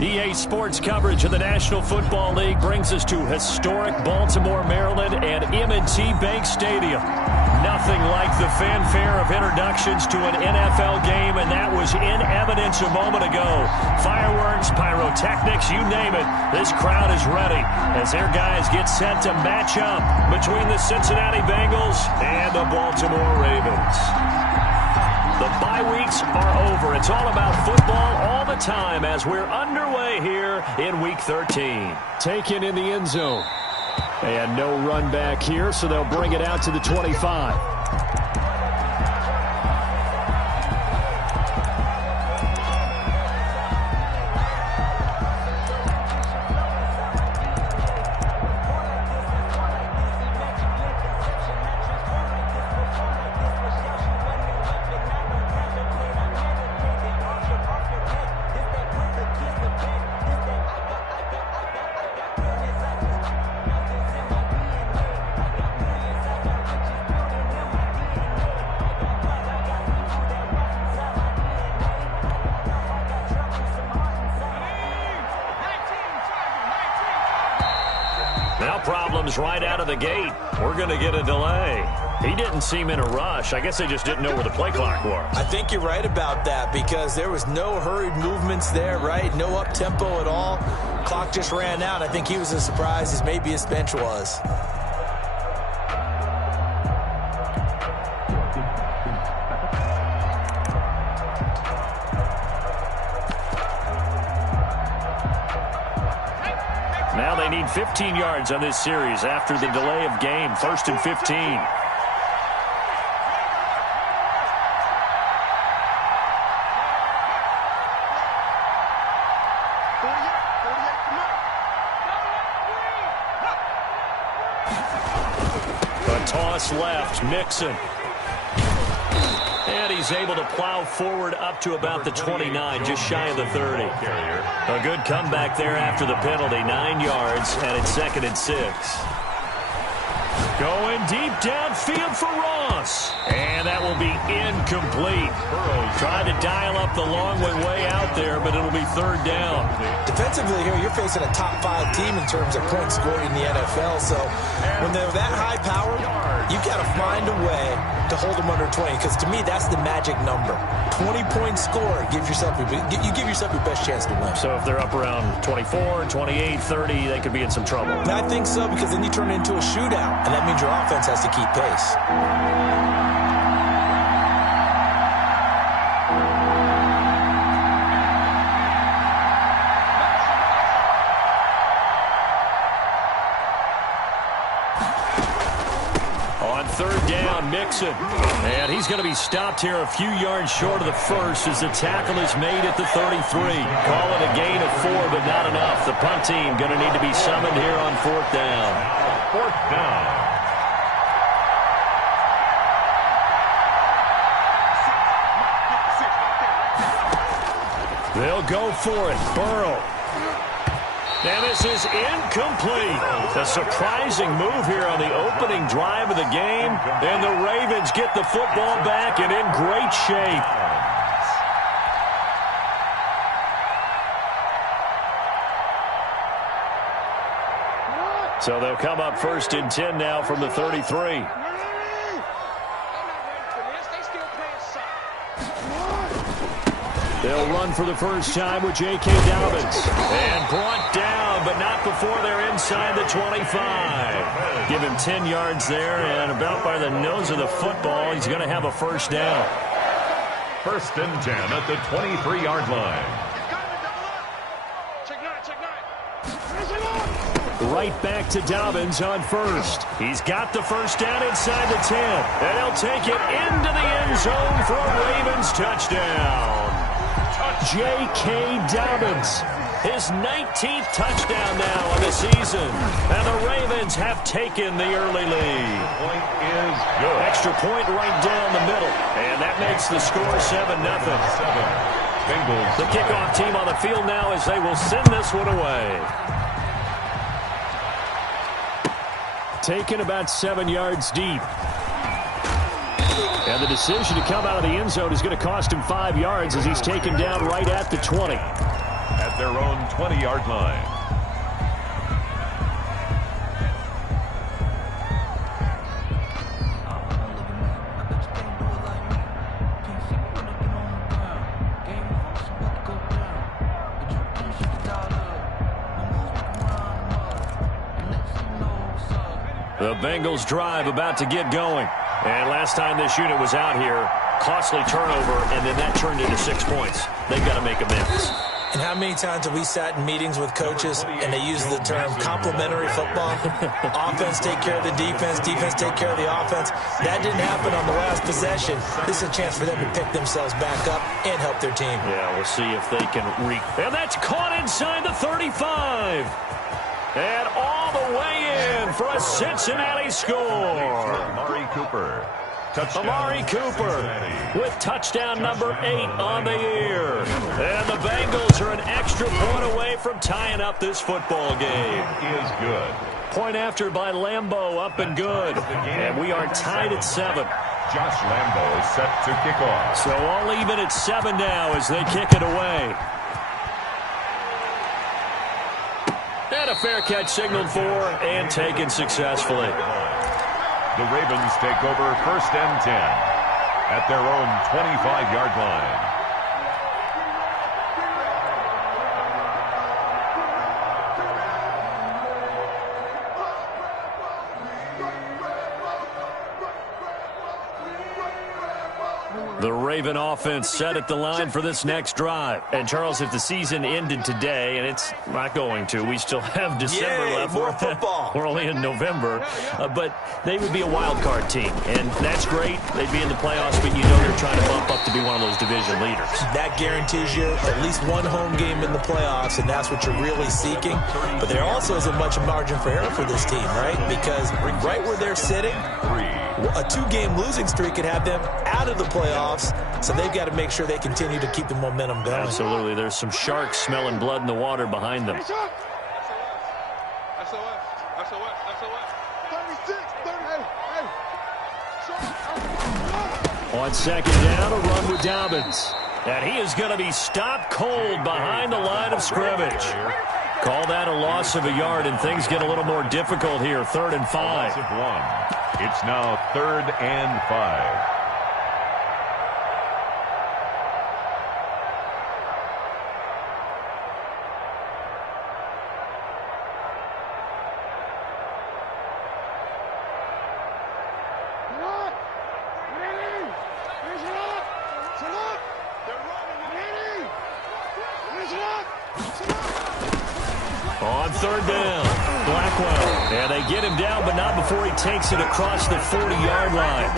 EA Sports coverage of the National Football League brings us to historic Baltimore, Maryland, and M&T Bank Stadium. Nothing like the fanfare of introductions to an NFL game, and that was in evidence a moment ago. Fireworks, pyrotechnics, you name it. This crowd is ready as their guys get set to match up between the Cincinnati Bengals and the Baltimore Ravens. The bye weeks are over. It's all about football all the time as we're underway here in Week 13. Taken in the end zone. And no run back here, so they'll bring it out to the 25. Problems right out of the gate. We're going to get a delay. He didn't seem in a rush. I guess they just didn't know where the play clock was. I think you're right about that because there was no hurried movements there, right? No up-tempo at all. Clock just ran out. I think he was as surprised as maybe his bench was. Now they need 15 yards on this series after the delay of game. 1st and 15. A toss left, Mixon. And he's able to plow forward up to about the 29, just shy of the 30. A good comeback there after the penalty, 9 yards, and it's 2nd and 6. Going deep downfield for Ross. And that will be incomplete. Tried to dial up the long way out there, but it'll be 3rd down. Defensively here, you're facing a top 5 team in terms of points scored in the NFL. So when they're that high powered, you've got to find a way to hold them under 20, because to me, that's the magic number. 20-point score gives yourself your best chance to win. So if they're up around 24, 28, 30, they could be in some trouble. I think so, because then you turn it into a shootout, and that means your offense has to keep pace. On 3rd down, Mixon. And he's going to be stopped here a few yards short of the first as the tackle is made at the 33. Call it a gain of 4, but not enough. The punt team going to need to be summoned here on 4th down. 4th down. They'll go for it. Burrow. And this is incomplete. A surprising move here on the opening drive of the game. And the Ravens get the football back and in great shape. So they'll come up 1st and 10 now from the 33. They'll run for the first time with J.K. Dobbins. And brought down, but not before they're inside the 25. Give him 10 yards there, and about by the nose of the football, he's going to have a 1st down. 1st and 10 at the 23-yard line. Right back to Dobbins on 1st. He's got the 1st down inside the 10. And he'll take it into the end zone for a Ravens touchdown. J.K. Dobbins, his 19th touchdown now of the season. And the Ravens have taken the early lead. Point is good. Extra point right down the middle. And that makes the score 7-0. Bengals. The kickoff team on the field now as they will send this one away. Taken about 7 yards deep. And the decision to come out of the end zone is going to cost him 5 yards as he's taken down right at the 20. At their own 20-yard line. The Bengals drive about to get going. And last time this unit was out here, costly turnover, and then that turned into 6 points. They've got to make amends. And how many times have we sat in meetings with coaches and they use the term complementary football? Offense take care of the defense, defense take care of the offense. That didn't happen on the last possession. This is a chance for them to pick themselves back up and help their team. Yeah, we'll see if they can And that's caught inside the 35. And all the way in for a Cincinnati score. Amari Cooper. Touchdown. Amari Cooper with touchdown number 8 on the year. And the Bengals are an extra point away from tying up this football game. Is good. Point after by Lambo, up and good. And we are tied at 7. Josh Lambo is set to kick off. So all even at 7 now as they kick it away. And a fair catch signaled for and taken successfully. The Ravens take over 1st and 10 at their own 25-yard line. The Raven offense set at the line for this next drive. And, Charles, if the season ended today, and it's not going to, we still have December left. More football. We're only in November. But they would be a wild card team. And that's great. They'd be in the playoffs, but you know they're trying to bump up to be one of those division leaders. That guarantees you at least one home game in the playoffs, and that's what you're really seeking. But there also isn't much margin for error for this team, right? Because right where they're sitting, a 2-game losing streak could have them out of the playoffs, so they've got to make sure they continue to keep the momentum going. Absolutely. There's some sharks smelling blood in the water behind them. On 2nd down, a run with Dobbins. And he is going to be stopped cold behind the line of scrimmage. Call that a loss of a yard, and things get a little more difficult here. 3rd and 5. It's now 3rd and 5. On 3rd down, Blackwell. And they get him down, but not before he takes it across the 40-yard line.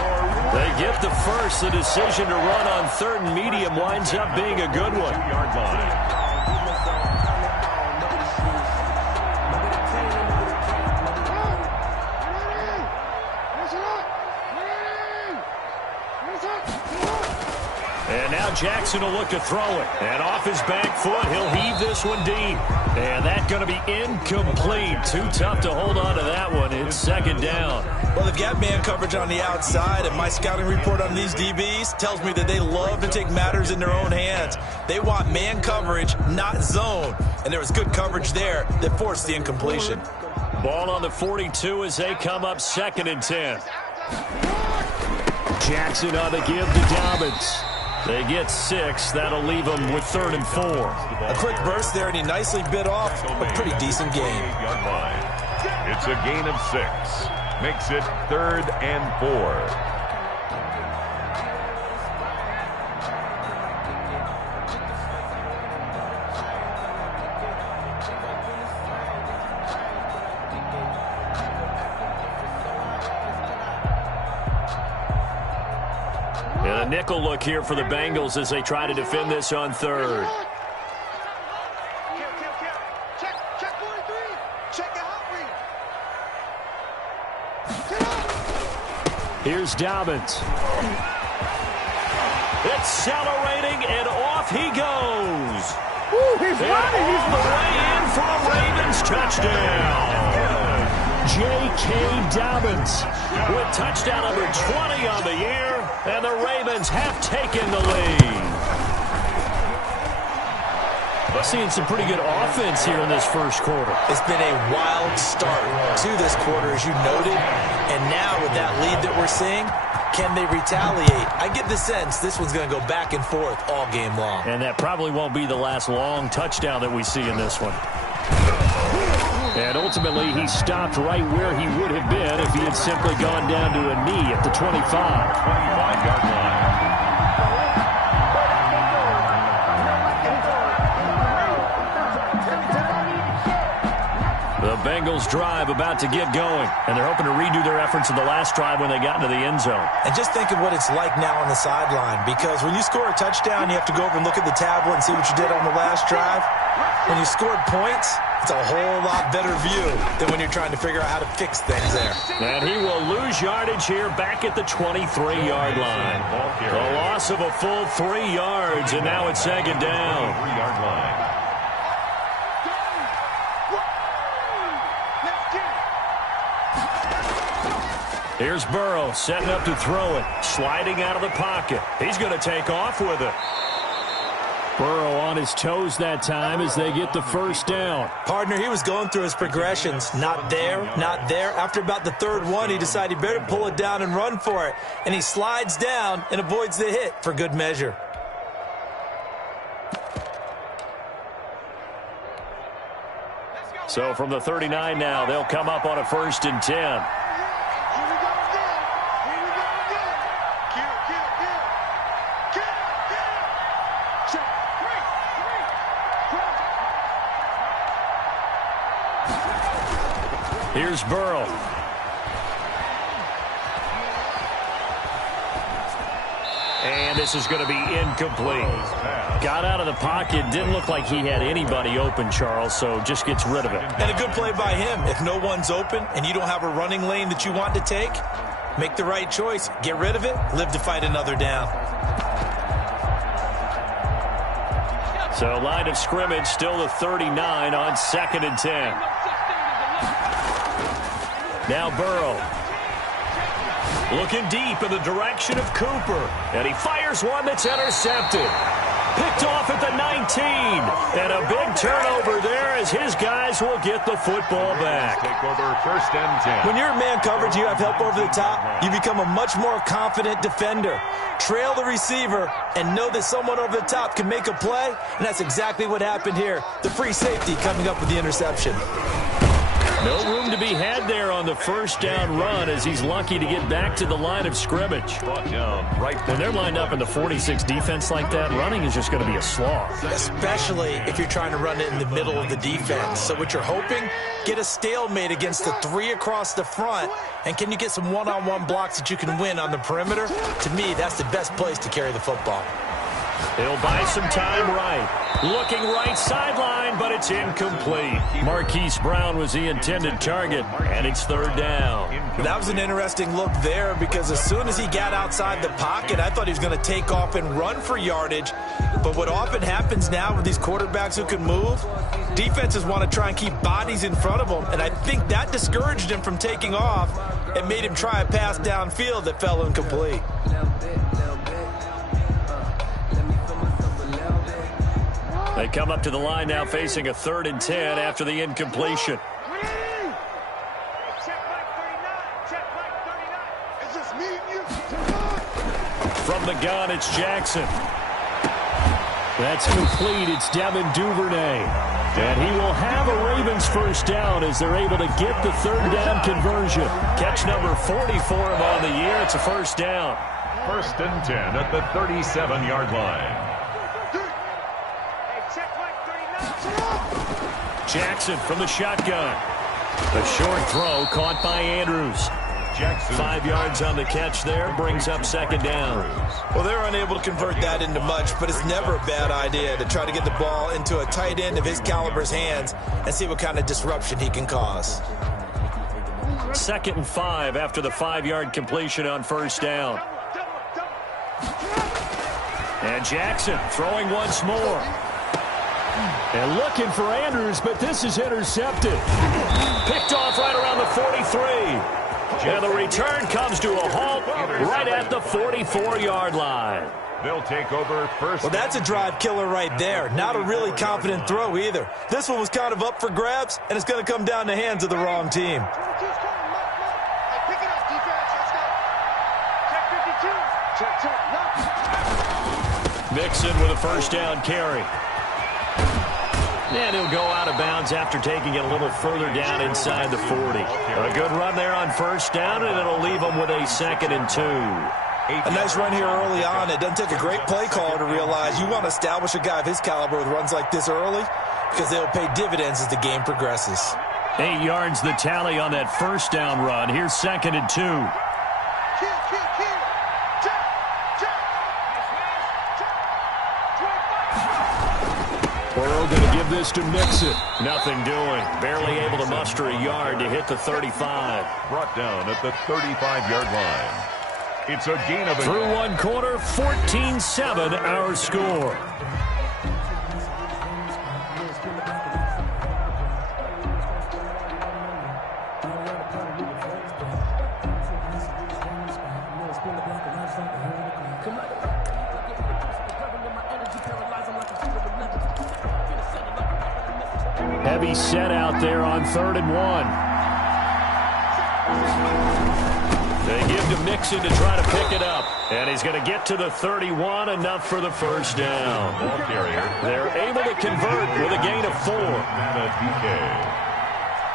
They get the first. The decision to run on 3rd and medium winds up being a good one. 2-yard line. And now Jackson will look to throw it. And off his back foot, he'll heave this one deep. And that's going to be incomplete. Too tough to hold on to that one. It's 2nd down. Well, they've got man coverage on the outside, and my scouting report on these DBs tells me that they love to take matters in their own hands. They want man coverage, not zone. And there was good coverage there that forced the incompletion. Ball on the 42 as they come up 2nd and 10. Jackson on the give to Dobbins. They get 6. That'll leave them with 3rd and 4. A quick burst there, and he nicely bit off a pretty decent game. It's a gain of 6. Makes it 3rd and 4. And a nickel look here for the Bengals as they try to defend this on 3rd. Here's Dobbins. Accelerating, and off he goes. Ooh, he's running. He's all the way in for a Ravens touchdown. J.K. Dobbins with touchdown number 20 on the year, and the Ravens have taken the lead. Seeing some pretty good offense here in this first quarter. It's been a wild start to this quarter, as you noted. And now with that lead that we're seeing, can they retaliate? I get the sense this one's going to go back and forth all game long. And that probably won't be the last long touchdown that we see in this one. And ultimately, he stopped right where he would have been if he had simply gone down to a knee at the 25. 25-yard line. The Bengals drive about to get going, and they're hoping to redo their efforts in the last drive when they got into the end zone. And just think of what it's like now on the sideline, because when you score a touchdown, you have to go over and look at the tablet and see what you did on the last drive. When you scored points, it's a whole lot better view than when you're trying to figure out how to fix things there. And he will lose yardage here back at the 23-yard line. A loss of a full 3 yards, and now it's second down. 3-yard line. Here's Burrow setting up to throw it, sliding out of the pocket. He's going to take off with it. Burrow on his toes that time as they get the first down. Partner, he was going through his progressions. Not there, not there. After about the third one, he decided he better pull it down and run for it. And he slides down and avoids the hit for good measure. So from the 39 now, they'll come up on a 1st and 10. Here's Burrow. And this is going to be incomplete. Got out of the pocket. Didn't look like he had anybody open, Charles, so just gets rid of it. And a good play by him. If no one's open and you don't have a running lane that you want to take, make the right choice. Get rid of it. Live to fight another down. So line of scrimmage still the 39 on 2nd and 10. Now Burrow. Looking deep in the direction of Cooper. And he fires one that's intercepted. Picked off at the 19. And a big turnover there as his guys will get the football back. Take over 1st and 10. When you're in man coverage, you have help over the top, you become a much more confident defender. Trail the receiver and know that someone over the top can make a play, and that's exactly what happened here. The free safety coming up with the interception. No room to be had there on the 1st down run as he's lucky to get back to the line of scrimmage. Brought down right When they're lined up in the 46 defense like that, running is just going to be a slog. Especially if you're trying to run it in the middle of the defense. So what you're hoping, get a stalemate against the 3 across the front. And can you get some one-on-one blocks that you can win on the perimeter? To me, that's the best place to carry the football. He'll buy some time right. Looking right sideline, but it's incomplete. Marquise Brown was the intended target, and it's 3rd down. That was an interesting look there because as soon as he got outside the pocket, I thought he was going to take off and run for yardage. But what often happens now with these quarterbacks who can move, defenses want to try and keep bodies in front of them, and I think that discouraged him from taking off and made him try a pass downfield that fell incomplete. They come up to the line now facing a 3rd and 10 after the incompletion. From the gun, it's Jackson. That's complete. It's Devin Duvernay. And he will have a Ravens 1st down as they're able to get the 3rd down conversion. Catch number 40 for him on the year. It's a 1st down. 1st and 10 at the 37-yard line. Jackson from the shotgun. A short throw caught by Andrews. Jackson. 5 yards on the catch there, brings up 2nd down. Well, they're unable to convert that into much, but it's never a bad idea to try to get the ball into a tight end of his caliber's hands and see what kind of disruption he can cause. 2nd and 5 after the 5-yard completion on 1st down. And Jackson throwing once more. And looking for Andrews, but this is intercepted. Picked off right around the 43. And the return comes to a halt right at the 44-yard line. They'll take over first. Well, that's a drive killer right there. Not a really confident throw either. This one was kind of up for grabs, and it's going to come down the hands of the wrong team. Mixon with a first down carry. And he'll go out of bounds after taking it a little further down inside the 40. A good run there on first down, and it'll leave them with a 2nd and 2. A nice run here early on. It doesn't take a great play caller to realize you want to establish a guy of his caliber with runs like this early because they'll pay dividends as the game progresses. 8 yards the tally on that first down run. Here's 2nd and 2. Burrow going to give this to Mixon. Nothing doing. Barely able to muster a yard to hit the 35. Brought down at the 35-yard line. It's a gain of a... Through one quarter, 14-7 our score. Heavy set out there on 3rd and 1. They give to Mixon to try to pick it up. And he's going to get to the 31, enough for the first down. Ball carrier. They're able to convert with a gain of 4.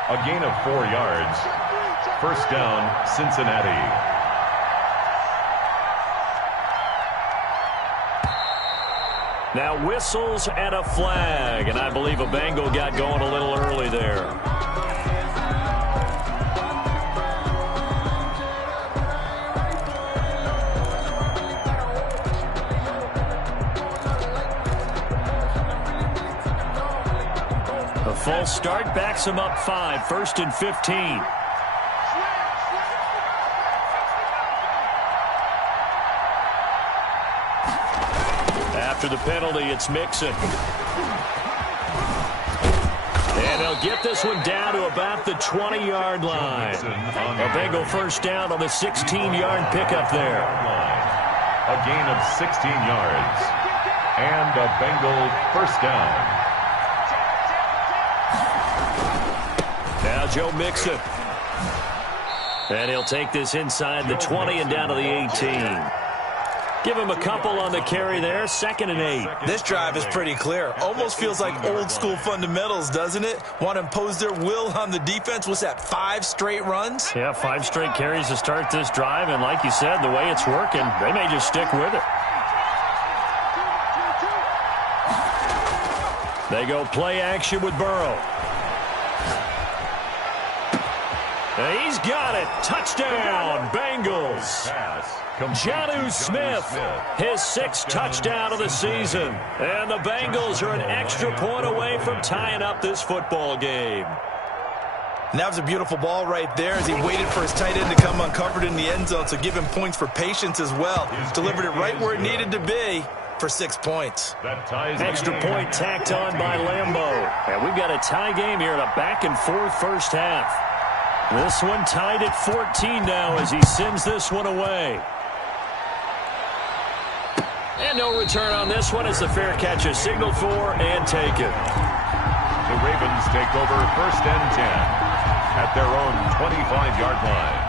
A gain of 4 yards. First down, Cincinnati. Now whistles and a flag, and I believe a Bengal got going a little early there. A false start backs him up 5, 1st and 15. After the penalty, it's Mixon. And they'll get this one down to about the 20-yard line. A Bengal first down on the 16-yard pickup there. A gain of 16 yards. And a Bengal first down. Now Joe Mixon. And he'll take this inside the 20 and down to the 18. Give him a couple on the carry there, 2nd and 8. This drive is pretty clear. Almost feels like old school fundamentals, doesn't it? Want to impose their will on the defense. What's that, 5 straight runs? Yeah, 5 straight carries to start this drive, and like you said, the way it's working, they may just stick with it. They go play action with Burrow. And he's got it. Touchdown, Bengals. Jonnu Smith, his 6th touchdown of the season. And the Bengals are an extra point away from tying up this football game. And that was a beautiful ball right there as he waited for his tight end to come uncovered in the end zone, so give him points for patience as well. Delivered it right where it needed to be for 6 points. Extra point tacked on by Lambeau. And we've got a tie game here in a back-and-forth first half. This one tied at 14 now as he sends this one away. And no return on this one as the fair catch is signaled for and taken. The Ravens take over 1st and 10 at their own 25-yard line.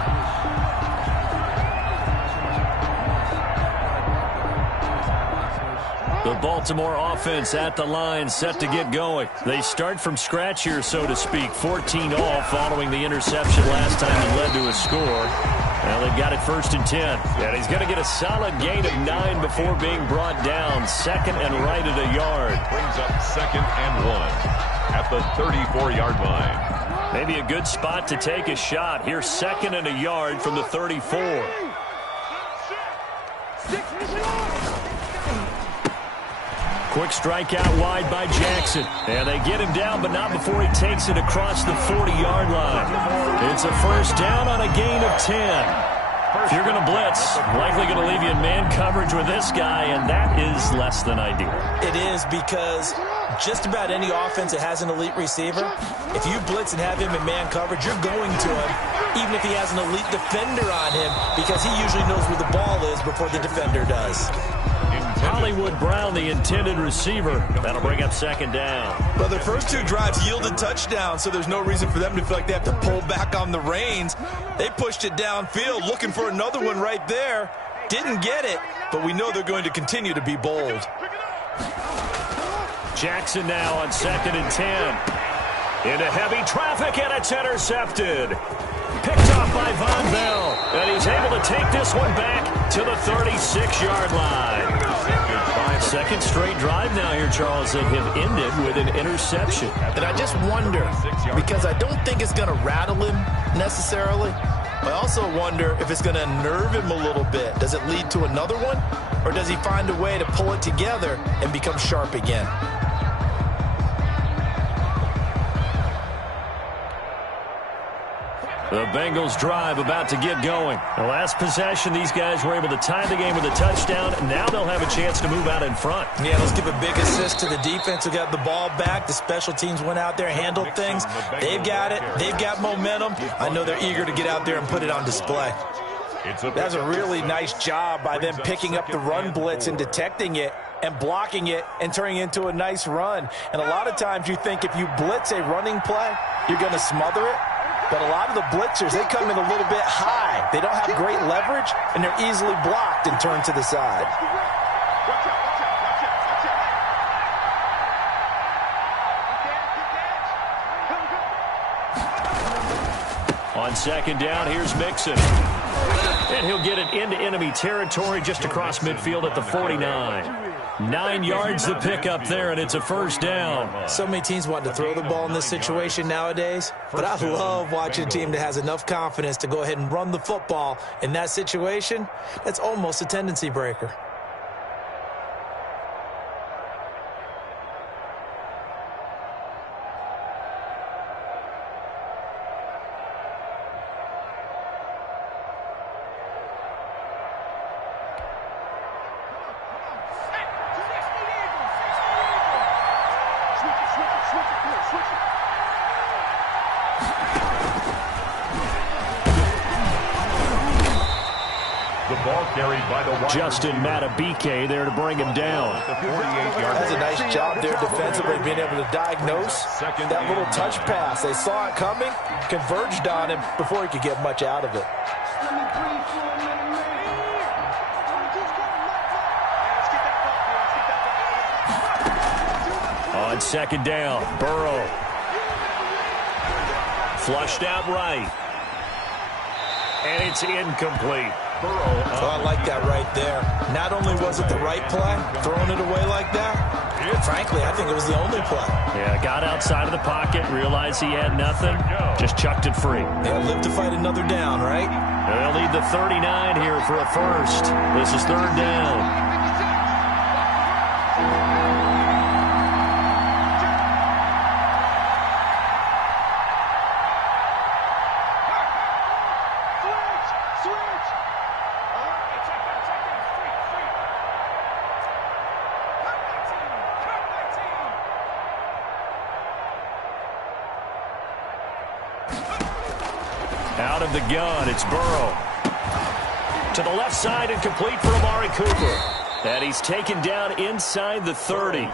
The Baltimore offense at the line, set to get going. They start from scratch here, so to speak. 14 all following the interception last time that led to a score. Well, they've got it 1st and 10. And he's going to get a solid gain of 9 before being brought down. 2nd and right at a yard. Brings up 2nd and 1 at the 34-yard line. Maybe a good spot to take a shot. Here's 2nd and a yard from the 34. Quick strike out wide by Jackson. And they get him down, but not before he takes it across the 40-yard line. It's a first down on a gain of 10. If you're going to blitz, likely going to leave you in man coverage with this guy, and that is less than ideal. It is because Just about any offense that has an elite receiver, if you blitz and have him in man coverage, you're going to him, even if he has an elite defender on him, because he usually knows where the ball is before the defender does. Hollywood Brown, the intended receiver. That'll bring up second down. Well, their first two drives yielded touchdowns, so there's no reason for them to feel like they have to pull back on the reins. They pushed it downfield, looking for another one right there. Didn't get it, but we know they're going to continue to be bold. Jackson now on 2nd and 10. Into heavy traffic, and it's intercepted. Picked off by Von Bell, and he's able to take this one back to the 36-yard line. Second straight drive now here, Charles, that have ended with an interception. And I just wonder, because I don't think it's going to rattle him necessarily, I also wonder if it's going to unnerve him a little bit. Does it lead to another one, or does he find a way to pull it together and become sharp again? The Bengals drive about to get going. The last possession, these guys were able to tie the game with a touchdown. Now they'll have a chance to move out in front. Yeah, let's give a big assist to the defense who got the ball back. The special teams went out there, handled things. They've got it. They've got momentum. I know they're eager to get out there and put it on display. That's a really nice job by them picking up the run blitz and detecting it and blocking it and turning it into a nice run. And a lot of times you think if you blitz a running play, you're going to smother it. But a lot of the blitzers, they come in a little bit high. They don't have great leverage, and they're easily blocked and turned to the side. On second down, here's Mixon. And he'll get it into enemy territory just across midfield at the 49. 9 yards to pick up there, and it's a first down. So many teams want to throw the ball in this situation nowadays, but I love watching a team that has enough confidence to go ahead and run the football. In that situation, that's almost a tendency breaker. Justin Matabike there to bring him down. That's a nice job there defensively, being able to diagnose that little touch pass. They saw it coming, converged on him before he could get much out of it. On second down, Burrow. Flushed out right. And it's incomplete. Oh, I like that right there. Not only was it the right play, throwing it away like that, frankly, I think it was the only play. Yeah, got outside of the pocket, realized he had nothing, just chucked it free. They'll live to fight another down, right? They'll need the 39 here for a first. This is third down. Out of the gun, it's Burrow. To the left side and complete for Amari Cooper. And he's taken down inside the 30.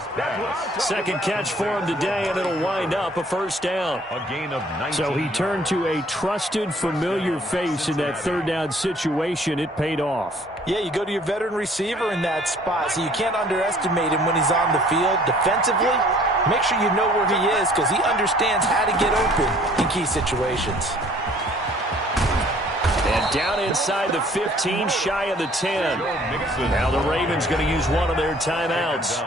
Second catch for him today, and it'll wind up a first down. A gain of 19. So he turned to a trusted, familiar face in that third down situation. It paid off. Yeah, you go to your veteran receiver in that spot, so you can't underestimate him when he's on the field. Defensively, make sure you know where he is because he understands how to get open in key situations. And down inside the 15, shy of the 10. Now the Ravens going to use one of their timeouts.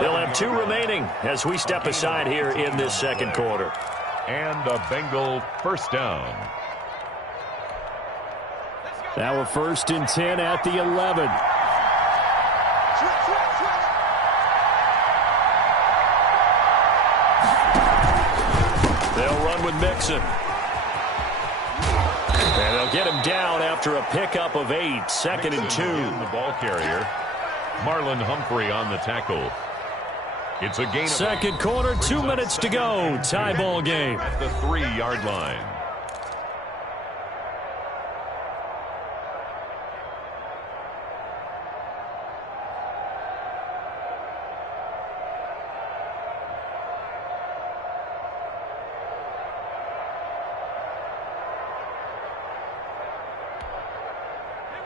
They'll have 2 remaining as we step aside here in this second quarter. And a Bengal first down. Now a 1st and 10 at the 11. They'll run with Mixon. And they'll get him down after a pickup of 8. 2nd and 2. The ball carrier. Marlon Humphrey on the tackle. It's a gain of Second quarter, 2 minutes to go. Tie ball game. at the 3-yard line.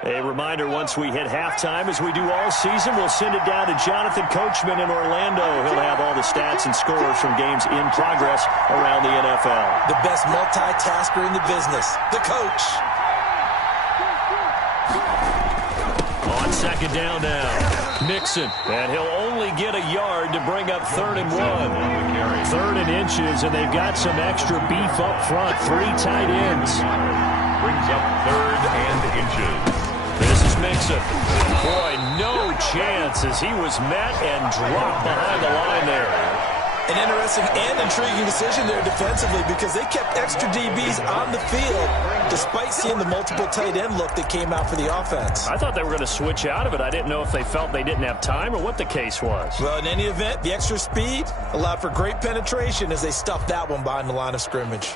A reminder, once we hit halftime, as we do all season, we'll send it down to Jonathan Coachman in Orlando. He'll have all the stats and scores from games in progress around the NFL. The best multitasker in the business, the coach. On second down now, Mixon. And he'll only get a yard to bring up 3rd and 1. 3rd and inches, and they've got some extra beef up front. 3 tight ends. Brings up 3rd and inches. This is Mixon. Boy, no chance as he was met and dropped behind the line there. An interesting and intriguing decision there defensively because they kept extra DBs on the field despite seeing the multiple tight end look that came out for the offense. I thought they were going to switch out of it. I didn't know if they felt they didn't have time or what the case was. Well, in any event, the extra speed allowed for great penetration as they stuffed that one behind the line of scrimmage.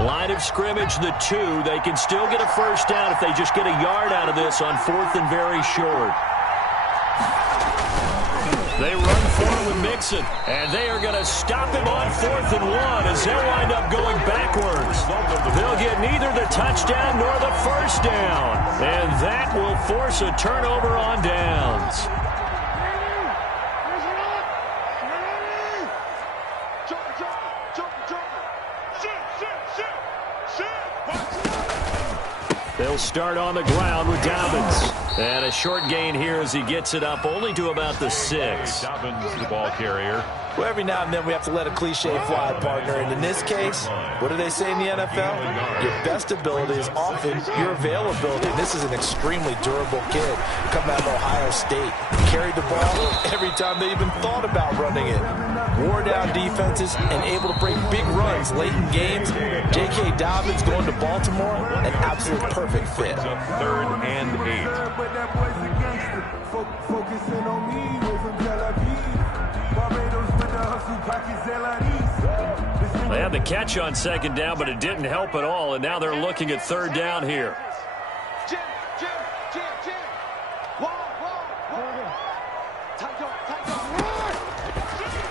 Line of scrimmage, the 2. They can still get a first down if they just get a yard out of this on 4th and very short. They run forward with Mixon, and they are going to stop him on 4th and 1 as they'll wind up going backwards. They'll get neither the touchdown nor the first down, and that will force a turnover on downs. They'll start on the ground with Dobbins. And a short gain here as he gets it up only to about the 6. Dobbins, the ball carrier. Well, every now and then we have to let a cliche fly, partner. And in this case, what do they say in the NFL? Your best ability is often your availability. And this is an extremely durable kid coming out of Ohio State. Carried the ball every time they even thought about running it. Wore down defenses and able to break big runs late in games. J.K. Dobbins going to Baltimore, an absolute perfect fit. 3rd and 8. They had the catch on second down, but it didn't help at all, and now they're looking at 3rd down here.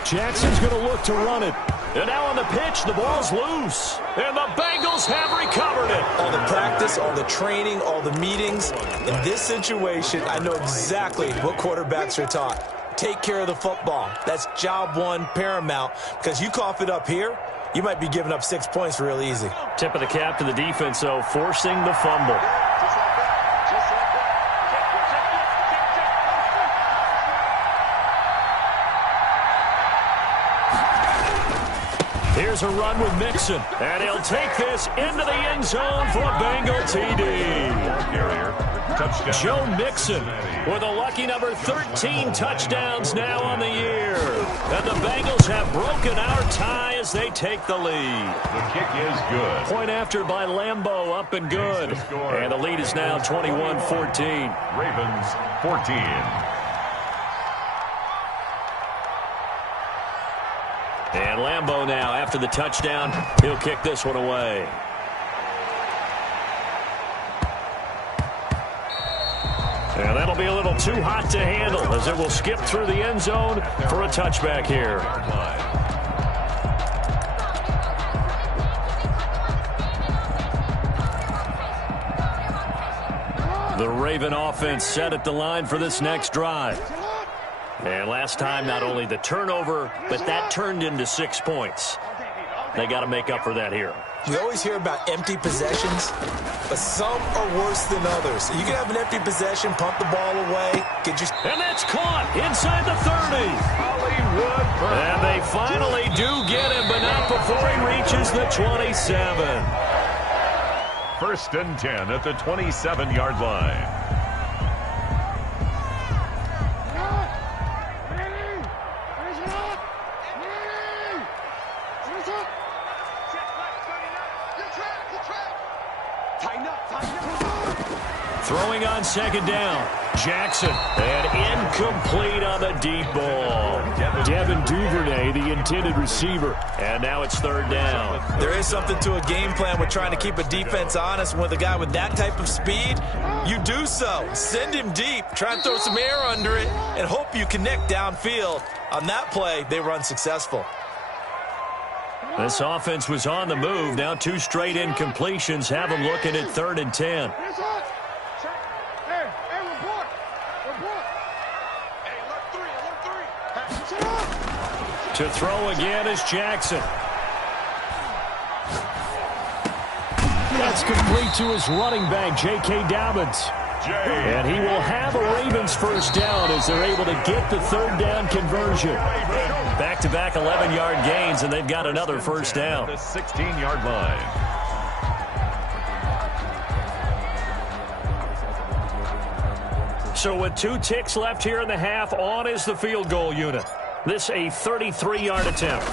Jackson's going to look to run it. And now on the pitch, the ball's loose. And the Bengals have recovered it. All the practice, all the training, all the meetings. In this situation, I know exactly what quarterbacks are taught. Take care of the football. That's job one paramount. Because you cough it up here, you might be giving up 6 points real easy. Tip of the cap to the defense, though, forcing the fumble. Here's a run with Mixon, and he'll take this into the end zone for a Bengal TD. Joe Mixon with a lucky number 13 touchdowns now on the year. And the Bengals have broken our tie as they take the lead. The kick is good. Point after by Lambeau, up and good. And the lead is now 21-14. Ravens 14. And Lambeau now, after the touchdown, he'll kick this one away. And that'll be a little too hot to handle as it will skip through the end zone for a touchback here. The Raven offense set at the line for this next drive. And last time, not only the turnover, but that turned into 6 points. They got to make up for that here. We always hear about empty possessions, but some are worse than others. You can have an empty possession, pump the ball away, get your... And that's caught inside the 30. And they finally do get him, but not before he reaches the 27. 1st and 10 at the 27-yard line. Throwing on second down. Jackson. And incomplete on the deep ball. Devin Duvernay, the intended receiver. And now it's third down. There is something to a game plan with trying to keep a defense honest. With a guy with that type of speed, you do so. Send him deep. Try and throw some air under it and hope you connect downfield. On that play, they were unsuccessful. This offense was on the move. Now 2 straight incompletions have them looking at 3rd and 10. To throw again is Jackson. That's complete to his running back, J.K. Dobbins. And he will have a Ravens first down as they're able to get the 3rd down conversion. Back-to-back 11-yard gains, and they've got another first down. The 16-yard line. So with 2 ticks left here in the half, on is the field goal unit. This a 33-yard attempt.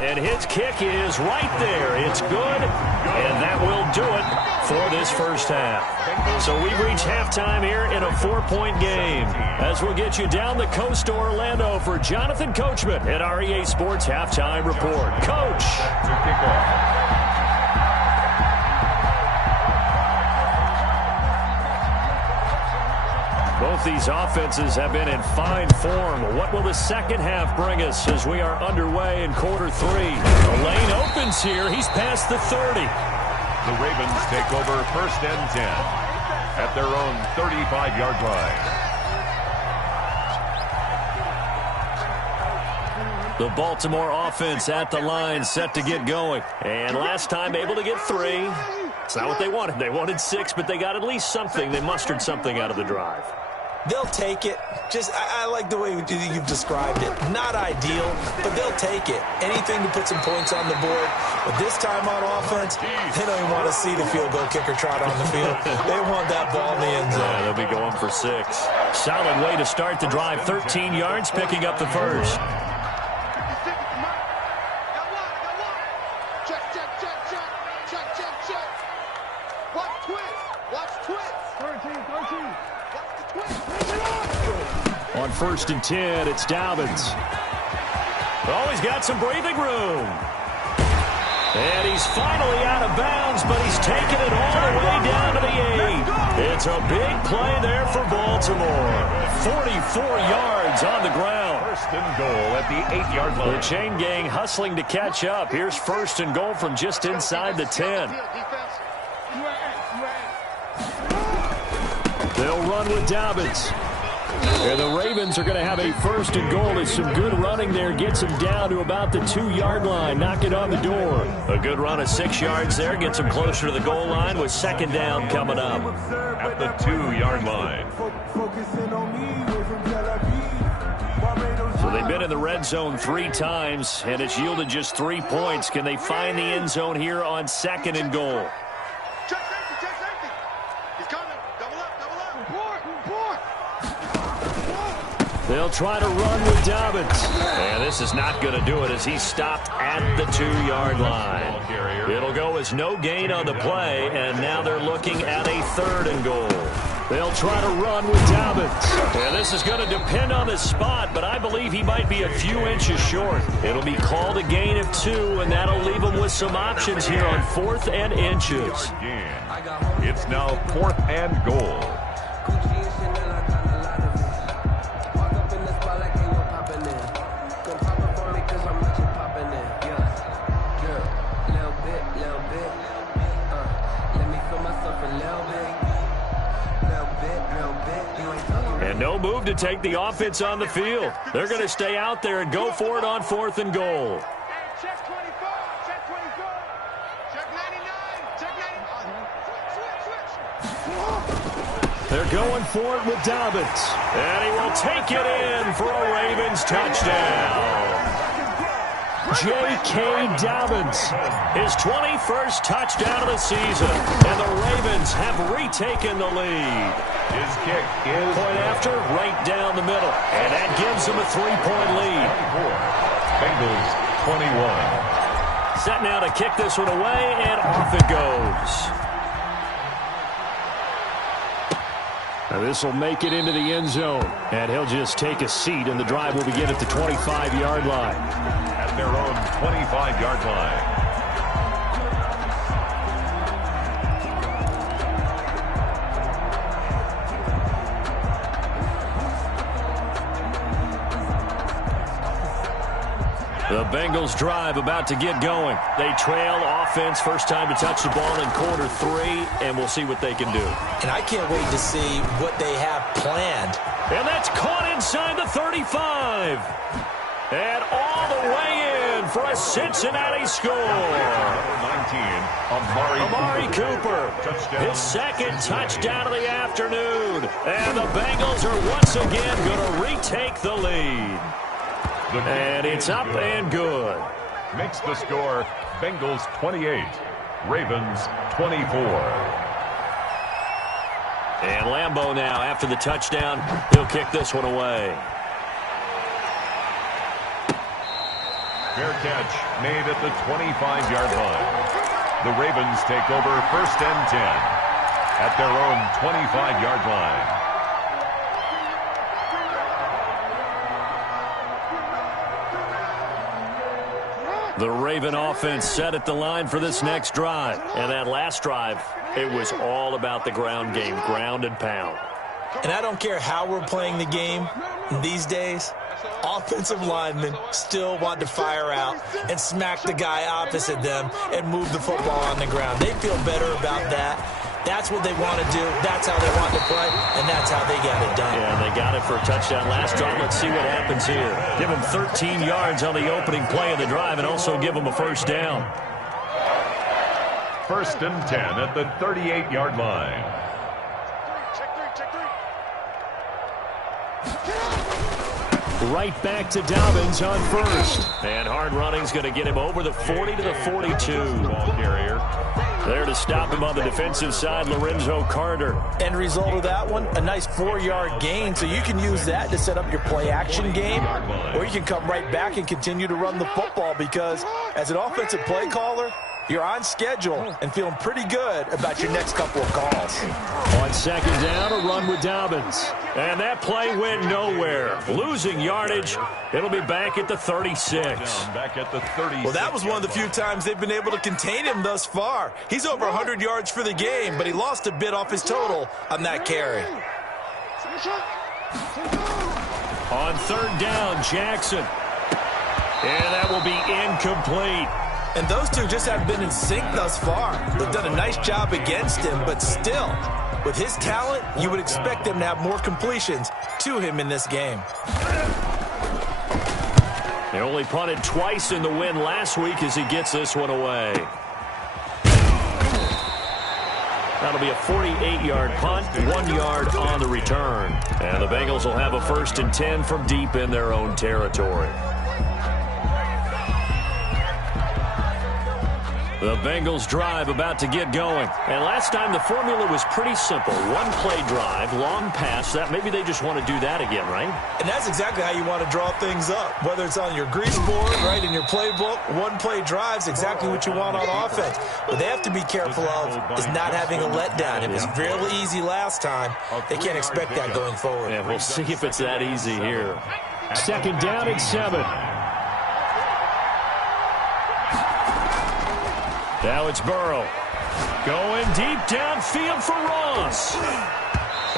And his kick is right there. It's good, and that will do it for this first half. So we've reached halftime here in a 4-point game. As we'll get you down the coast to Orlando for Jonathan Coachman at our EA Sports Halftime Report. Coach. Both these offenses have been in fine form. What will the second half bring us as we are underway in quarter 3? The lane opens here. He's past the 30. The Ravens take over 1st and 10 at their own 35-yard line. The Baltimore offense at the line, set to get going. And last time able to get 3. It's not what they wanted. They wanted 6, but they got at least something. They mustered something out of the drive. They'll take it. I like the way you've described it. Not ideal, but they'll take it. Anything to put some points on the board. But this time on offense, they don't even want to see the field goal kicker trot on the field. They want that ball in the end zone. Yeah, they'll be going for 6. Solid way to start the drive. 13 yards, picking up the first. On 1st and 10, it's Dobbins. Oh, he's got some breathing room. And he's finally out of bounds, but he's taken it all the way down to the 8. It's a big play there for Baltimore. 44 yards on the ground. 1st and goal at the 8-yard line. The chain gang hustling to catch up. Here's 1st and goal from just inside the 10. They'll run with Dobbins. And the Ravens are going to have a 1st and goal as some good running there gets them down to about the 2-yard line. Knock it on the door. A good run of 6 yards there gets them closer to the goal line with 2nd down coming up. At the 2-yard line. So they've been in the red zone 3 times, and it's yielded just 3 points. Can they find the end zone here on 2nd and goal? They'll try to run with Dobbins. And this is not going to do it as he's stopped at the 2-yard line. It'll go as no gain on the play, and now they're looking at a 3rd and goal. They'll try to run with Dobbins. And this is going to depend on the spot, but I believe he might be a few inches short. It'll be called a gain of 2, and that'll leave him with some options here on 4th and inches. It's now 4th and goal. No move to take the offense on the field. They're going to stay out there and go for it on 4th and goal. Check 24, check 24, check 99, check 99. They're going for it with Dobbins. And he will take it in for a Ravens touchdown. J.K. Dobbins, his 21st touchdown of the season, and the Ravens have retaken the lead. His kick is point after, right down the middle, and that gives them a 3-point lead. Bengals 21. Set now to kick this one away, and off it goes. This will make it into the end zone. And he'll just take a seat, and the drive will begin at the 25-yard line. At their own 25-yard line. The Bengals drive about to get going. They trail offense, first time to touch the ball in quarter 3, and we'll see what they can do. And I can't wait to see what they have planned. And that's caught inside the 35. And all the way in for a Cincinnati score. 19, Amari Cooper. His second touchdown of the afternoon. And the Bengals are once again going to retake the lead. And it's up and good. Makes the score Bengals 28, Ravens 24. And Lambeau now, after the touchdown, he'll kick this one away. Fair catch made at the 25-yard line. The Ravens take over first and 10 at their own 25-yard line. The Raven offense set at the line for this next drive. And that last drive, it was all about the ground game, ground and pound. And I don't care how we're playing the game these days, offensive linemen still want to fire out and smack the guy opposite them and move the football on the ground. They feel better about that. That's what they want to do. That's how they want to play, and that's how they got it done. Yeah, they got it for a touchdown last drive. Let's see what happens here. Give them 13 yards on the opening play of the drive and also give them a first down. First and 10 at the 38-yard line. Right back to Dobbins on first. And hard running's going to get him over the 40 to the 42. Ball carrier. There to stop him on the defensive side, Lorenzo Carter. End result of that one, a nice 4-yard gain. So you can use that to set up your play-action game, or you can come right back and continue to run the football because as an offensive play caller, you're on schedule and feeling pretty good about your next couple of calls. On second down, a run with Dobbins. And that play went nowhere. Losing yardage. It'll be back at the 36. Back at the 36. Well, that was one of the few times they've been able to contain him thus far. He's over 100 yards for the game, but he lost a bit off his total on that carry. On third down, Jackson. And that will be incomplete. And those two just haven't been in sync thus far. They've done a nice job against him, but still, with his talent, you would expect them to have more completions to him in this game. They only punted twice in the win last week as he gets this one away. That'll be a 48-yard punt, 1 yard on the return. And the Bengals will have a first and 10 from deep in their own territory. The Bengals drive about to get going. And last time the formula was pretty simple. One play drive, long pass. That maybe they just want to do that again, right? And that's exactly how you want to draw things up. Whether it's on your grease board, right, in your playbook, one play drive's exactly what you want on offense. What they have to be careful of is not having a letdown. It was really easy last time. They can't expect that going forward. Yeah, we'll see if it's that easy here. Second down and 7. Now it's Burrow. Going deep downfield for Ross.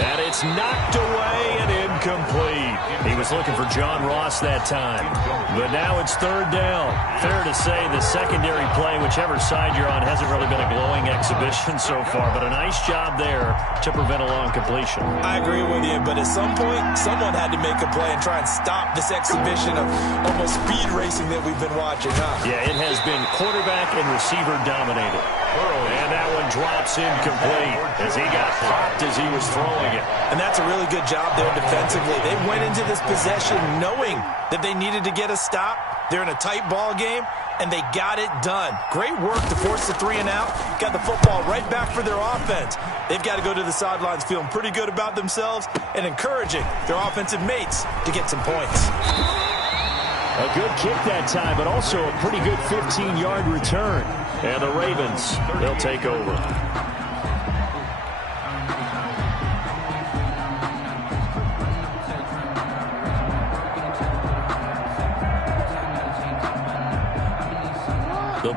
And it's knocked away and incomplete. He was looking for John Ross that time. But now it's third down. Fair to say the secondary play, whichever side you're on, hasn't really been a glowing exhibition so far. But a nice job there to prevent a long completion. I agree with you, but at some point, someone had to make a play and try and stop this exhibition of almost speed racing that we've been watching, huh? Yeah, it has been quarterback and receiver dominated. And that one drops incomplete as he got popped as he was throwing it. And that's a really good job there defensively. They went into this possession knowing that they needed to get a stop. They're in a tight ball game, and they got it done. Great work to force the 3 and out. Got the football right back for their offense. They've got to go to the sidelines feeling pretty good about themselves and encouraging their offensive mates to get some points. A good kick that time, but also a pretty good 15-yard return. And the Ravens, they'll take over.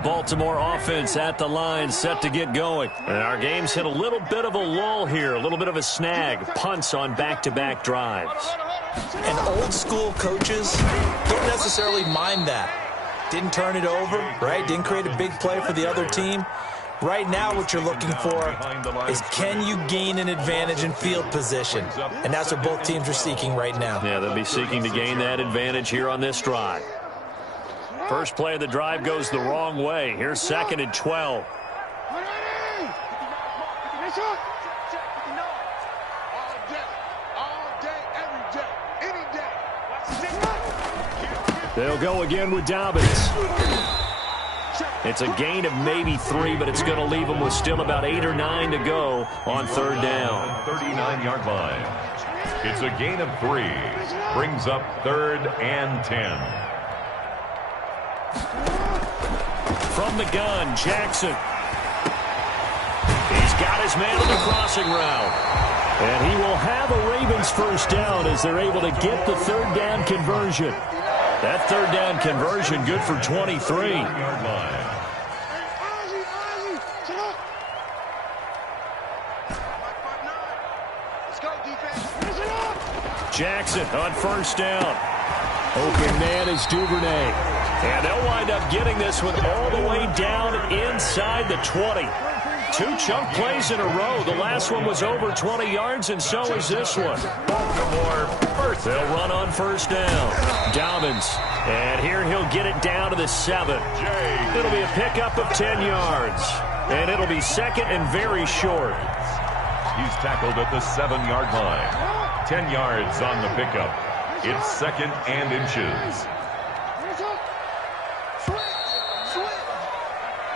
Baltimore offense at the line, set to get going. And our game's hit a little bit of a lull here, a little bit of a snag. Punts on back-to-back drives. And old-school coaches don't necessarily mind that. Didn't turn it over, right? Didn't create a big play for the other team. Right now what you're looking for is, can you gain an advantage in field position? And that's what both teams are seeking right now. Yeah, they'll be seeking to gain that advantage here on this drive. First play of the drive goes the wrong way. Here's 2nd and 12. They'll go again with Dobbins. It's a gain of maybe 3, but it's going to leave them with still about 8 or 9 to go on 3rd down. 39-yard line. It's a gain of 3. Brings up 3rd and 10. From the gun, Jackson. He's got his man on the crossing route. And he will have a Ravens first down as they're able to get the 3rd down conversion. That 3rd down conversion good for 23. Yard line. Jackson on 1st down. Open man is Duvernay. And they'll wind up getting this one all the way down inside the 20. 2 chunk plays in a row. The last one was over 20 yards, and so is this one. They'll run on 1st down. Dobbins. And here he'll get it down to the 7. It'll be a pickup of 10 yards. And it'll be 2nd and very short. He's tackled at the 7-yard line. 10 yards on the pickup. It's 2nd and inches.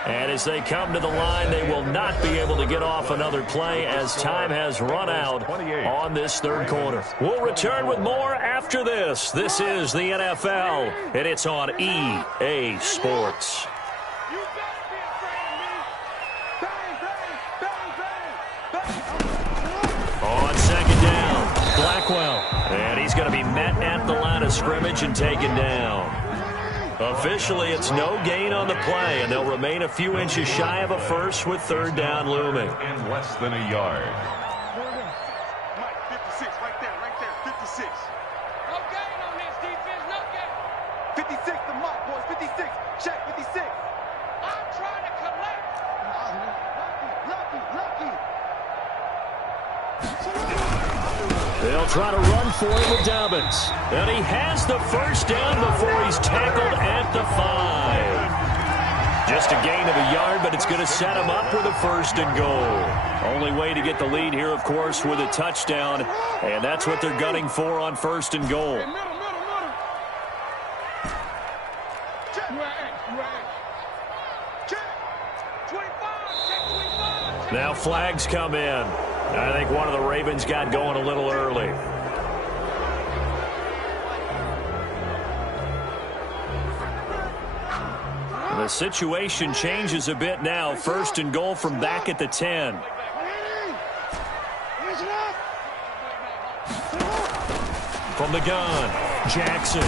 And as they come to the line, they will not be able to get off another play as time has run out on this 3rd quarter. We'll return with more after this. This is the NFL, and it's on EA Sports. On 2nd down, Blackwell. And he's going to be met at the line of scrimmage and taken down. Officially, it's no gain on the play, and they'll remain a few inches shy of a first with 3rd down looming. And less than a yard. Mike, 56, right there, 56. No gain on this defense, no gain. 56, the mark, boys, 56. Check, 56. I'm trying to collect. Lucky. They'll try to run for it with Dobbins. And he has the first down before he's tackled at the 5. Just a gain of a yard, but it's going to set him up with a 1st and goal. Only way to get the lead here, of course, with a touchdown. And that's what they're gunning for on 1st and goal. Now flags come in. I think one of the Ravens got going a little early. The situation changes a bit now. 1st and goal from back at the 10. From the gun, Jackson.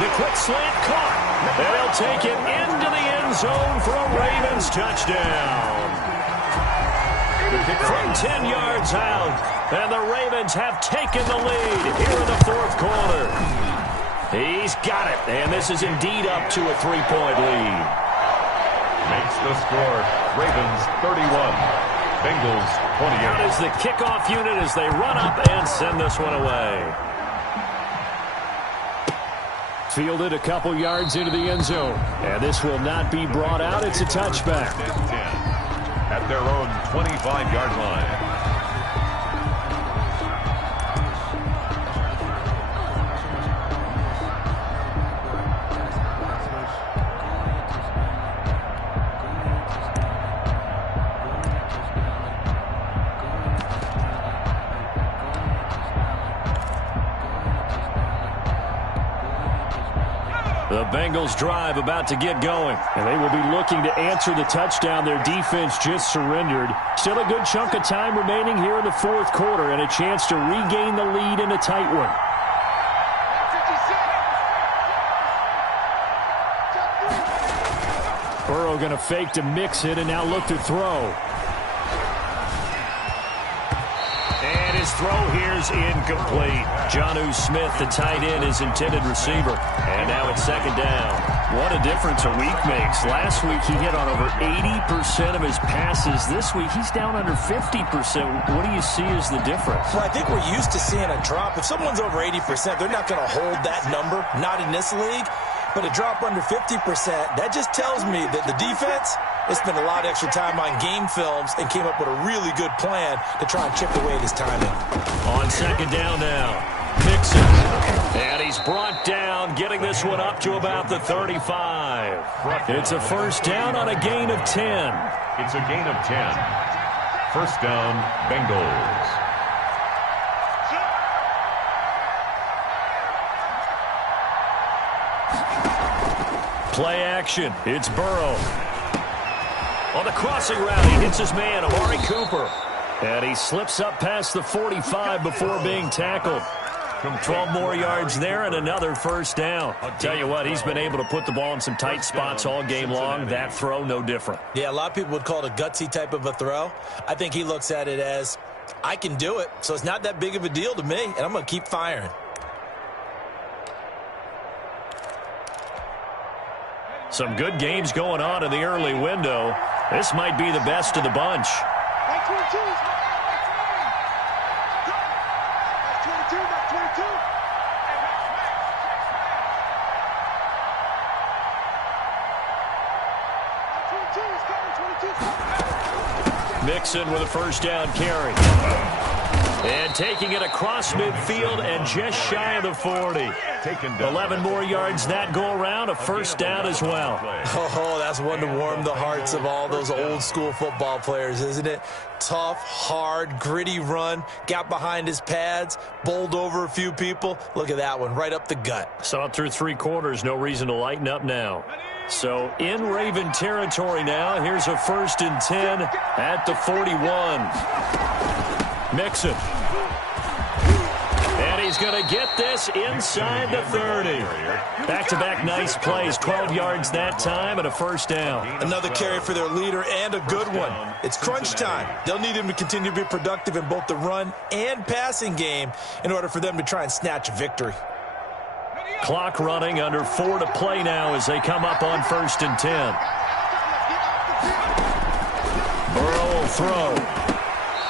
The quick slant caught. And they'll take it into the end zone for a Ravens touchdown. From 10 yards out, and the Ravens have taken the lead here in the 4th quarter. He's got it, and this is indeed up to a 3-point lead. Makes the score Ravens 31, Bengals 28. Out is the kickoff unit as they run up and send this one away. Fielded a couple yards into the end zone, and this will not be brought out. It's a touchback. 10. At their own 25-yard line. The Bengals drive about to get going, and they will be looking to answer the touchdown their defense just surrendered. Still a good chunk of time remaining here in the 4th quarter and a chance to regain the lead in a tight one. Burrow going to fake to mix it and now look to throw. And his throw here's incomplete. Jonnu Smith, the tight end, his intended receiver. And now it's second down. What a difference a week makes. Last week he hit on over 80% of his passes. This week he's down under 50%. What do you see as the difference? Well, I think we're used to seeing a drop. If someone's over 80%, they're not going to hold that number. Not in this league. But a drop under 50%, that just tells me that the defense has spent a lot of extra time on game films and came up with a really good plan to try and chip away at his timing. On second down now, Mixon. And he's brought down, getting this one up to about the 35. It's a first down on a gain of 10. It's a gain of 10. First down, Bengals. Play action. It's Burrow. On the crossing route, he hits his man, Amari Cooper. And he slips up past the 45 before being tackled. 12 more yards there and another first down. I'll tell you what, he's been able to put the ball in some tight spots all game long. That throw, no different. Yeah, a lot of people would call it a gutsy type of a throw. I think he looks at it as, I can do it, so it's not that big of a deal to me, and I'm going to keep firing. Some good games going on in the early window. This might be the best of the bunch. Mixon with a first down carry. And taking it across midfield and just shy of the 40. 11 more yards that go around, a first down as well. Oh, that's one to warm the hearts of all those old school football players, isn't it? Tough, hard, gritty run, got behind his pads, bowled over a few people. Look at that one, right up the gut. Saw it through 3 quarters, no reason to lighten up now. So in Raven territory now, here's a 1st and 10 at the 41. Mixon. And he's going to get this inside the 30. Back-to-back nice plays, 12 yards that time and a first down. Another carry for their leader and a good one. It's crunch time. They'll need him to continue to be productive in both the run and passing game in order for them to try and snatch a victory. Clock running, under 4 to play now as they come up on 1st and 10. Burrow will throw.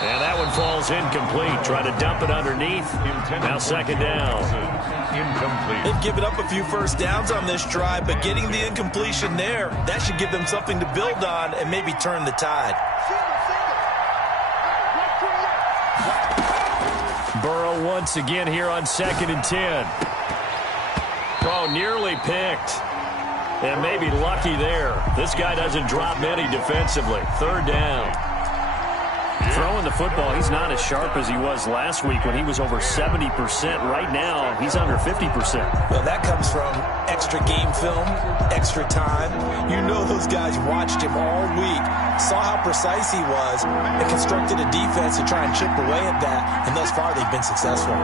And that one falls incomplete. Try to dump it underneath. Now second down. Incomplete. They've given up a few first downs on this drive, but getting the incompletion there, that should give them something to build on and maybe turn the tide. Burrow once again here on 2nd and 10. Oh, nearly picked. And maybe lucky there. This guy doesn't drop many defensively. 3rd down. Throwing the football, he's not as sharp as he was last week when he was over 70%. Right now, he's under 50%. Well, that comes from extra game film, extra time. You know those guys watched him all week, saw how precise he was, and constructed a defense to try and chip away at that, and thus far they've been successful.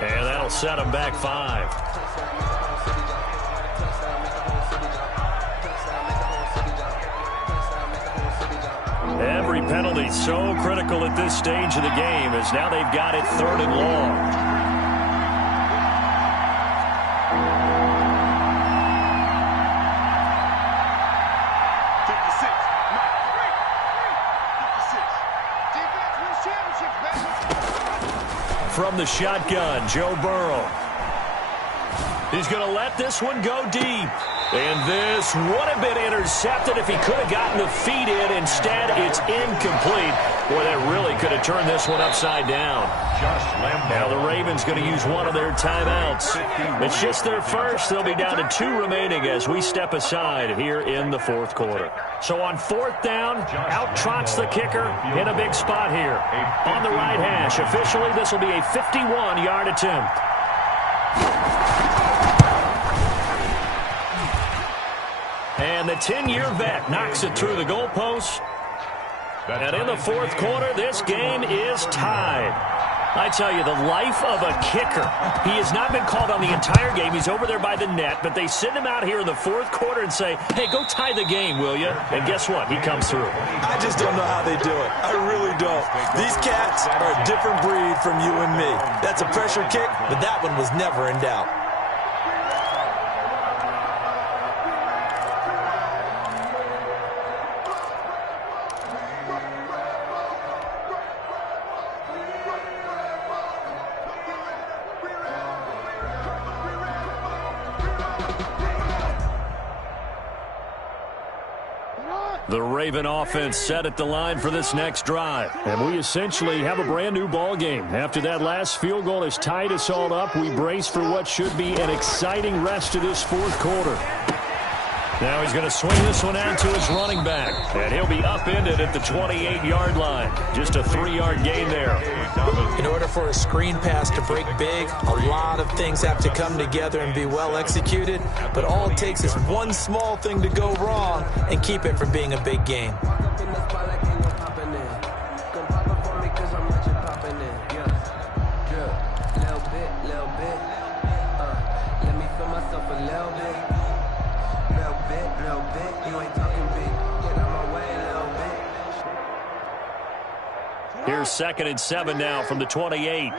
And that'll set him back 5. Every penalty so critical at this stage of the game as now they've got it 3rd and long. From the shotgun, Joe Burrow. He's going to let this one go deep. And this would have been intercepted if he could have gotten the feet in. Instead, it's incomplete. Boy, that really could have turned this one upside down. Now the Ravens going to use one of their timeouts. It's just their first. They'll be down to 2 remaining as we step aside here in the 4th quarter. So on 4th down, out trots the kicker in a big spot here. On the right hash, officially this will be a 51-yard attempt. And the 10-year vet knocks it through the goalpost. And in the fourth quarter, this game is tied. I tell you, the life of a kicker. He has not been called on the entire game. He's over there by the net, but they send him out here in the fourth quarter and say, hey, go tie the game, will you? And guess what? He comes through. I just don't know how they do it. I really don't. These cats are a different breed from you and me. That's a pressure kick, but that one was never in doubt. The Raven offense set at the line for this next drive. And we essentially have a brand new ball game. After that last field goal has tied us all up, we brace for what should be an exciting rest of this fourth quarter. Now he's going to swing this one out to his running back. And he'll be upended at the 28-yard line. Just a 3-yard gain there. In order for a screen pass to break big, a lot of things have to come together and be well executed. But all it takes is one small thing to go wrong and keep it from being a big game. Here's 2nd and 7 now from the 28.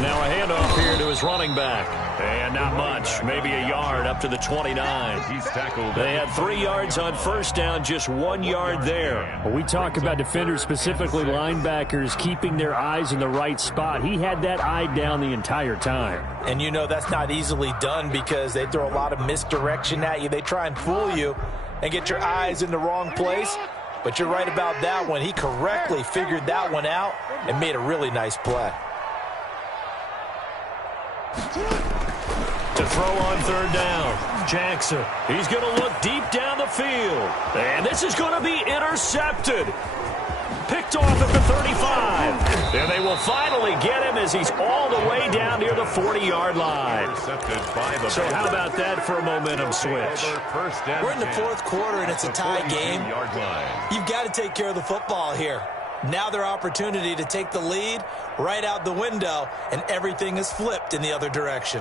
Now a handoff here to his running back. And not much, maybe a yard up to the 29. He's tackled. They had 3 yards on first down, just 1 yard there. When we talk about defenders, specifically linebackers, keeping their eyes in the right spot, he had that eye down the entire time. And you know that's not easily done because they throw a lot of misdirection at you. They try and fool you and get your eyes in the wrong place. But you're right about that one. He correctly figured that one out and made a really nice play. To throw on 3rd down, Jackson. He's going to look deep down the field. And this is going to be intercepted. Picked off at the 35. And they will finally get him as he's all the way down near the 40-yard line. So how about that for a momentum switch? We're in the fourth quarter and it's a tie game. You've got to take care of the football here. Now their opportunity to take the lead right out the window, and everything is flipped in the other direction.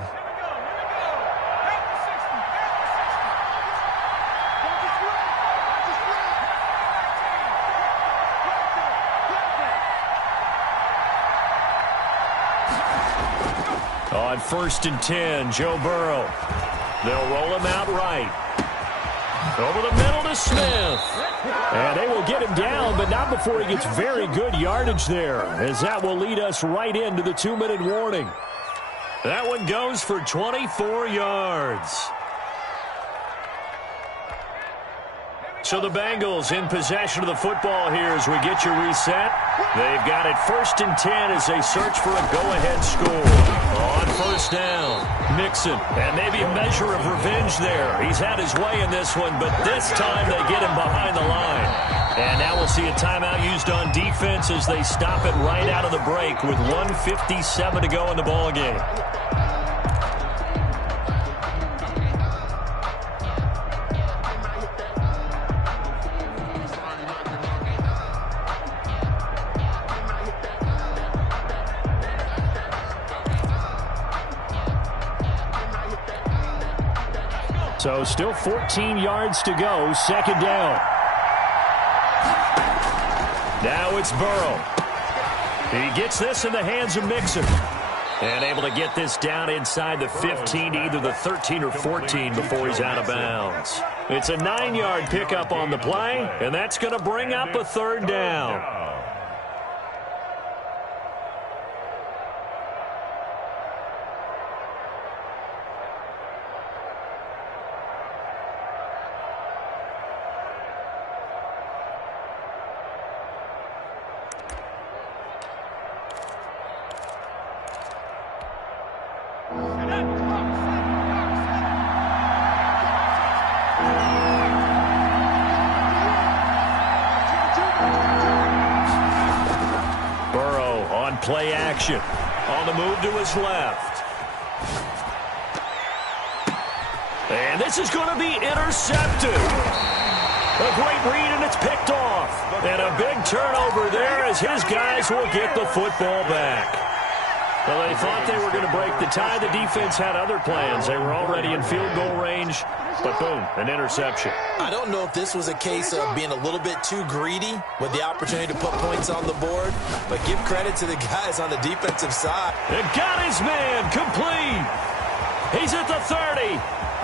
On 1st and 10, Joe Burrow. They'll roll him out right. Over the middle to Smith. And they will get him down, but not before he gets very good yardage there, as that will lead us right into the 2-minute warning. That one goes for 24 yards. So the Bengals in possession of the football here as we get you reset. They've got it 1st and 10 as they search for a go-ahead score. On 1st down, Mixon. And maybe a measure of revenge there. He's had his way in this one, but this time they get him behind the line. And now we'll see a timeout used on defense as they stop it right out of the break with 1:57 to go in the ballgame. So still 14 yards to go, 2nd down. Now it's Burrow. He gets this in the hands of Mixon. And able to get this down inside the 15 to either the 13 or 14 before he's out of bounds. It's a 9-yard pickup on the play, and that's going to bring up a 3rd down. run play action. On the move to his left. And this is going to be intercepted. A great read, and it's picked off. And a big turnover there as his guys will get the football back. Well, they thought they were going to break the tie. The defense had other plans. They were already in field goal range, but boom, an interception. I don't know if this was a case of being a little bit too greedy with the opportunity to put points on the board, but give credit to the guys on the defensive side. It got his man complete. He's at the 30,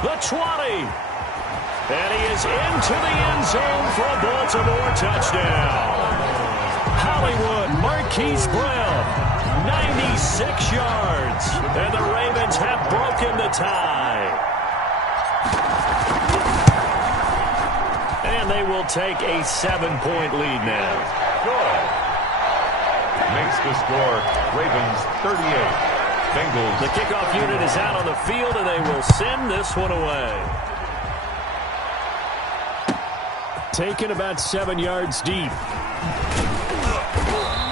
the 20, and he is into the end zone for a Baltimore touchdown. Hollywood Marquise Brown, 96 yards, and the Ravens have broken the tie. And they will take a 7-point lead now. Good. Makes the score Ravens 38. Bengals. The kickoff unit is out on the field, and they will send this one away. Taken about 7 yards deep.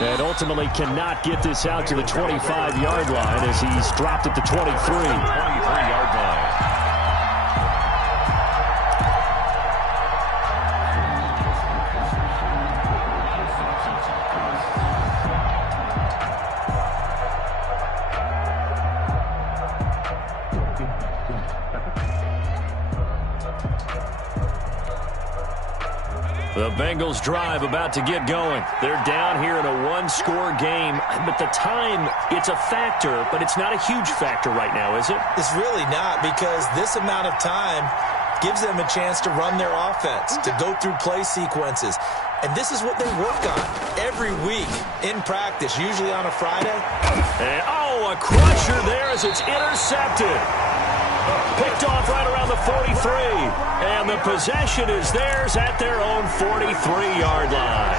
And ultimately cannot get this out to the 25-yard line as he's dropped at the 23. 23-yard line. The Bengals drive about to get going. They're down here in a one-score game. But the time, it's a factor, but it's not a huge factor right now, is it? It's really not, because this amount of time gives them a chance to run their offense, to go through play sequences. And this is what they work on every week in practice, usually on a Friday. And, a crusher there as it's intercepted. Picked off right around the 43. And the possession is theirs at their own 43-yard line.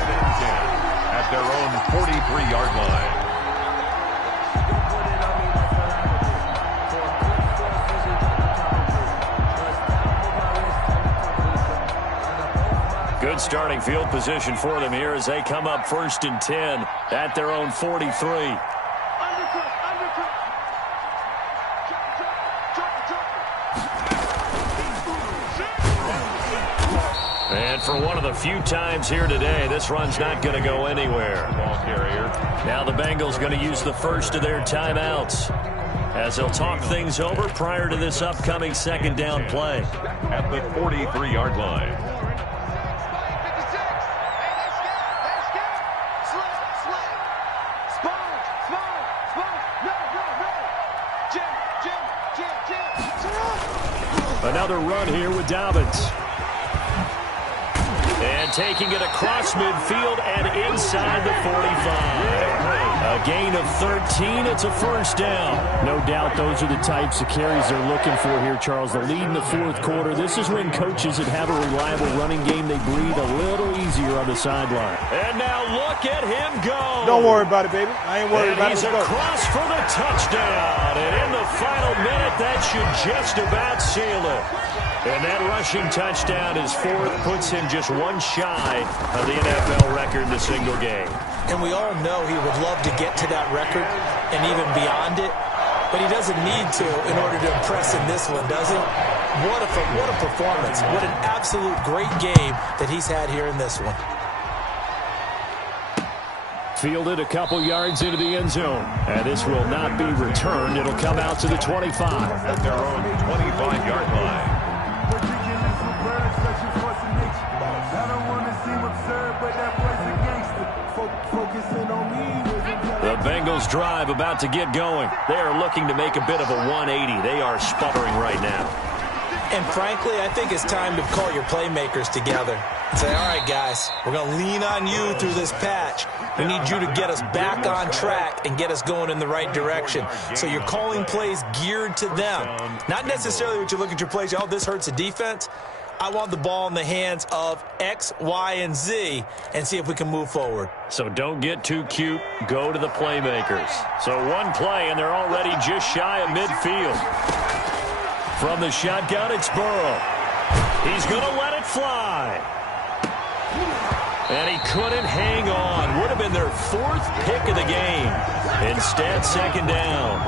At their own 43-yard line. Good starting field position for them here as they come up 1st and 10 at their own 43. And for one of the few times here today, this run's not going to go anywhere. Ball carrier. Now the Bengals going to use the first of their timeouts as they'll talk things over prior to this upcoming second down play. At the 43-yard line. Another run here with Dobbins. And taking it across midfield and inside the 45. A gain of 13. It's a first down. No doubt those are the types of carries they're looking for here, Charles. The lead in the fourth quarter. This is when coaches that have a reliable running game, they breathe a little easier on the sideline. And now look at him go. Don't worry about it, baby. I ain't worried about it. He's across for the touchdown. And in the final minute, that should just about seal it. And that rushing touchdown is fourth, puts him just one shy of the NFL record in a single game. And we all know he would love to get to that record and even beyond it, but he doesn't need to in order to impress in this one, does he? What a performance. What an absolute great game that he's had here in this one. Fielded a couple yards into the end zone. And this will not be returned. It'll come out to the 25. At their own 25-yard line. The Bengals drive about to get going. They are looking to make a bit of a 180. They are sputtering right now. And frankly, I think it's time to call your playmakers together and say, all right, guys, we're going to lean on you through this patch. We need you to get us back on track and get us going in the right direction. So you're calling plays geared to them. Not necessarily what you look at your plays, oh, this hurts the defense. I want the ball in the hands of X, Y, and Z and see if we can move forward. So don't get too cute. Go to the playmakers. So one play, and they're already just shy of midfield. From the shotgun, it's Burrow. He's going to let it fly. And he couldn't hang on. Would have been their 4th pick of the game. Instead, 2nd down.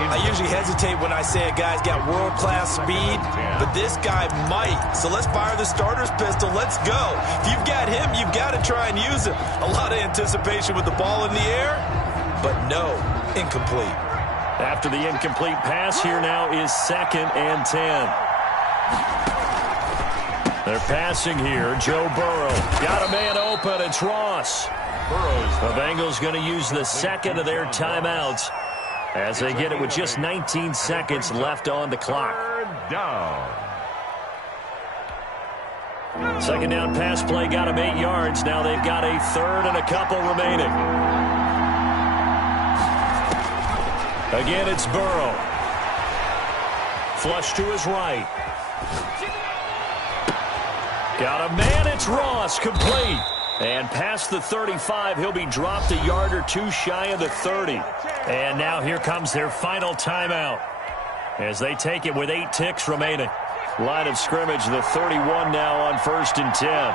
I usually hesitate when I say a guy's got world-class speed, but this guy might. So let's fire the starter's pistol. Let's go. If you've got him, you've got to try and use him. A lot of anticipation with the ball in the air, but no, incomplete. After the incomplete pass, here now is 2nd and 10. They're passing here. Joe Burrow. Got a man open. It's Ross. The Bengals going to use the 2nd of their timeouts as they get it with just 19 seconds left on the clock. 3rd down. 2nd down pass play got them 8 yards. Now they've got a 3rd and a couple remaining. Again, it's Burrow. Flush to his right. Got a man, it's Ross, complete. And past the 35, he'll be dropped a yard or 2 shy of the 30. And now here comes their final timeout as they take it with 8 ticks remaining. Line of scrimmage, the 31 now on 1st and 10.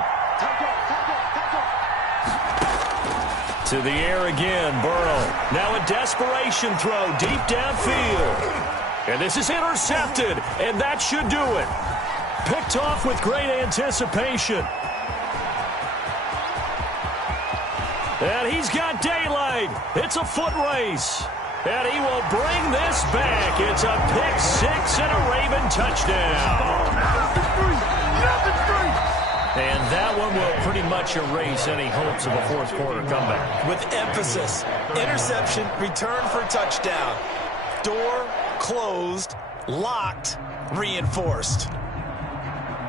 To the air again, Burrow. Now a desperation throw deep downfield. And this is intercepted, and that should do it. Picked off with great anticipation. And he's got daylight. It's a foot race. And he will bring this back. It's a pick 6 and a Raven touchdown. And that one will pretty much erase any hopes of a 4th quarter comeback. With emphasis, interception, return for touchdown. Door closed, locked, reinforced.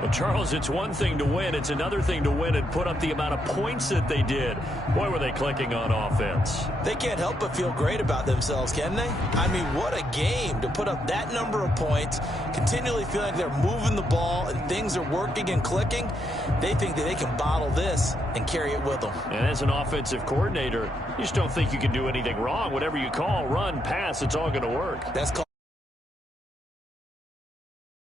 Well, Charles, it's one thing to win. It's another thing to win and put up the amount of points that they did. Boy, were they clicking on offense. They can't help but feel great about themselves, can they? I mean, what a game to put up that number of points, continually feeling like they're moving the ball and things are working and clicking. They think that they can bottle this and carry it with them. And as an offensive coordinator, you just don't think you can do anything wrong. Whatever you call, run, pass, it's all going to work. That's called